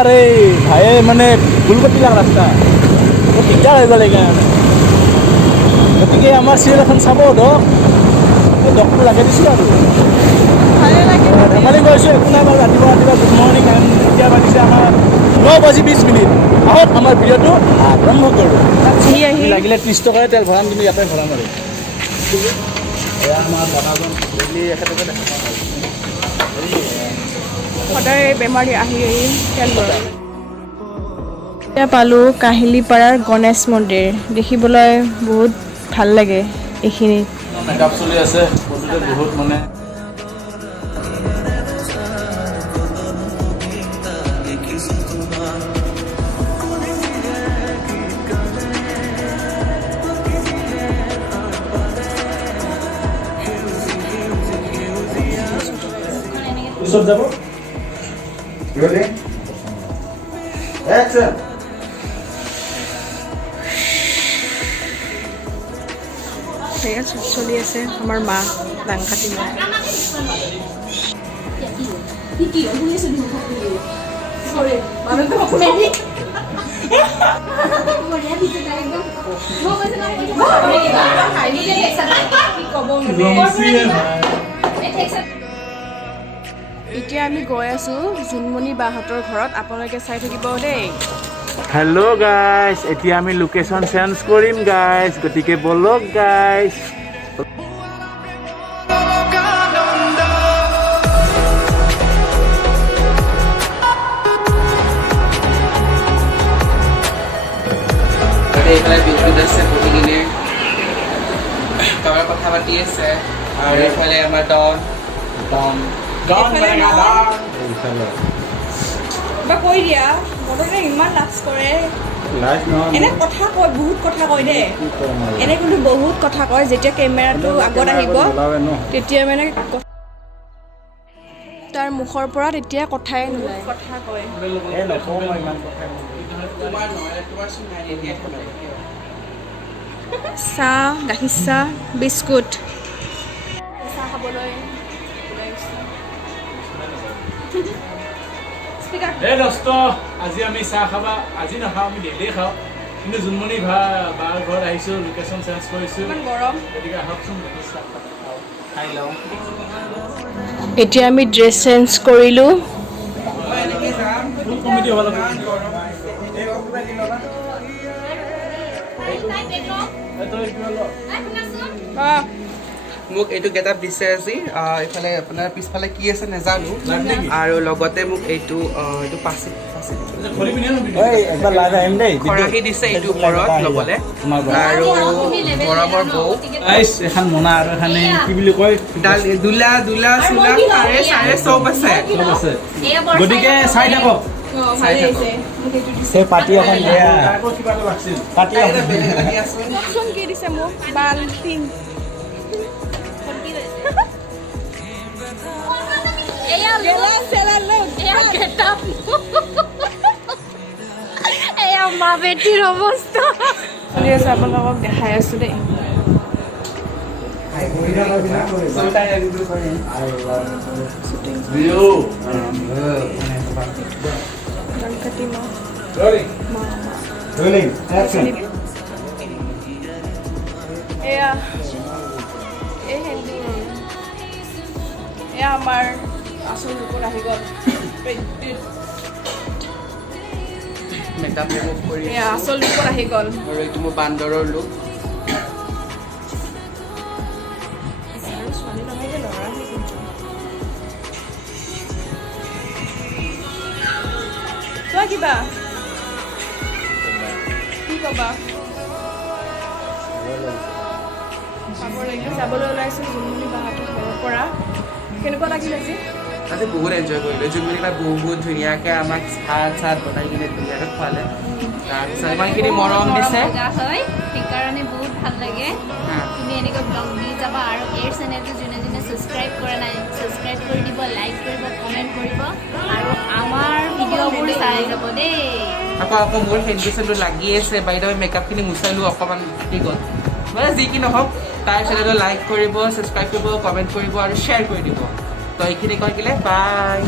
আমাৰ এই ভাইয়ে মানে ভুল কৰি দিলাক ৰাস্তা দিগদাৰ হৈ গ'ল সেইকাৰণে গতিকে আমাৰ চিৰিয়েল এখন চাব ডকটো লাগে দিছোঁ আৰু ধেমালি কৰিছোঁ একো নাই বাৰু ৰাতিপুৱা গুড মৰ্ণিং এতিয়া বাজিছে আমাৰ 9:20 আহক আমাৰ ভিডিঅ'টো আৰম্ভ কৰোঁ লাগিলে 30 টকাৰে তেল ভৰাম কিন্তু ইয়াতে ভৰাম আৰু এয়া আমাৰ দাদাজন ডেইলি এখেতকে দেখা পাওঁ সদায় বেমাৰী আহি তেল ভৰাম এতিয়া পালোঁ কাহিলীপাৰাৰ গণেশ মন্দিৰ দেখিবলৈ বহুত ভাল লাগে এইখিনিত মেকআপ চলি আছে বহুত মানে সব যাব রেডি অ্যাকশন সেয়া চলি আছে আমাৰ মা ডাংকাতি মা এতিয়া আমি গৈ আছো জুনমণি বাহঁতৰ ঘৰত আপোনালোকে চাই থাকিব দেই হেল্ল' গাইজ এতিয়া আমি লোকেশ্যন চেঞ্জ কৰিম গাইজ গতিকে বলক গাইজ এইফালে বিদ্যুৎ আছে বহি কিনে তলৰ কথা পাতি আছে আৰু এইফালে আমাৰ ডন কৈ দিয়া মনতে ইমান লাজ কৰে এনে কথা কয় বহুত কথা কয় দেই এনে কিন্তু বহুত কথা কয় যেতিয়া কেমেৰাটো আগত আহিব তেতিয়া মানে তাৰ মুখৰ পৰা তেতিয়া কথাই নোলায় কথা কয় চাহ গাখীৰ চাহ বিস্কুট চাহ খাবলৈ এই দোস্ত আজি আমি চাহ খাবা আজি নাখাওঁ আমি ডেইলি খাওঁ কিন্তু জুনমণি বাৰ ঘৰত আহিছোঁ লোকেশ্যন চেঞ্জ কৰিছোঁ গতিকে আহকচোন খাই লওঁ এতিয়া আমি ড্ৰেছ চেঞ্জ কৰিলোঁ কমিটি হ'ব মোক এইটো গেটআপ দিছে আজি এইফালে আপোনাৰ পিছফালে কি আছে নাজানো আৰু লগতে মোক এইটো পাচি খৰাহি দিছে এইটো ওপৰত ল'বলৈ আৰু গৰমৰ বৌ এখন মোনা আৰু এখানে কি বুলি কয় দোলা চোলা চাৰে চব আছে গতিকে চাই থাকক পাৰ্টি এখন পাৰ্টি কি দিছে মোক বাল্টিং মা বেটিৰ অৱস্থা আপোনালোকক দেখাই আছো দেই ডাংকাতি মা এয়া এই হেল্ডি এয়া আমাৰ আচল ৰূপত আহি গ'ল মেকআপ ৰিমুভ কৰি এয়া আচল ৰূপত আহি গ'ল আৰু এইটো মোৰ বান্দৰৰ লুক ছোৱালী নহয় যে ল'ৰা আহি কিন্তু কোৱা কিবা কি ক'বা যাবলৈ ওলাইছোঁ জুনমণি বাহঁতৰ ঘৰৰ পৰা কেনেকুৱা লাগিল আজি বহুত এনজয় কৰিলোঁ জুনমণি বা বহুত ধুনীয়াকৈ আমাক ভাত চাত বনাই কিনে ধুনীয়াকৈ খোৱালে তাৰপিছত ইমানখিনি মৰম দিছে সেইকাৰণে বহুত ভাল লাগে তুমি এনেকৈ ব্লগ দি যাবা আৰু এই চেনেলটো যোনে যোনে ছাবস্ক্ৰাইব কৰা নাই ছাবস্ক্ৰাইব কৰি দিব লাইক কৰিব কমেণ্ট কৰিব আৰু আমাৰ ভিডিঅ'বোৰ চাই যাব দেই আকৌ মোৰ ফেণ্ডেশ্যনটো লাগি আছে বাইদেউ মেকআপখিনি মুচালোঁ অকণমান কি গ'ল মানে যি কি নহওক তাৰ চেনেলটো লাইক কৰিব ছাবস্ক্ৰাইব কৰিব কমেণ্ট কৰিব আৰু শ্বেয়াৰ কৰি দিব তো এইখিনি কৈ কিনে বাই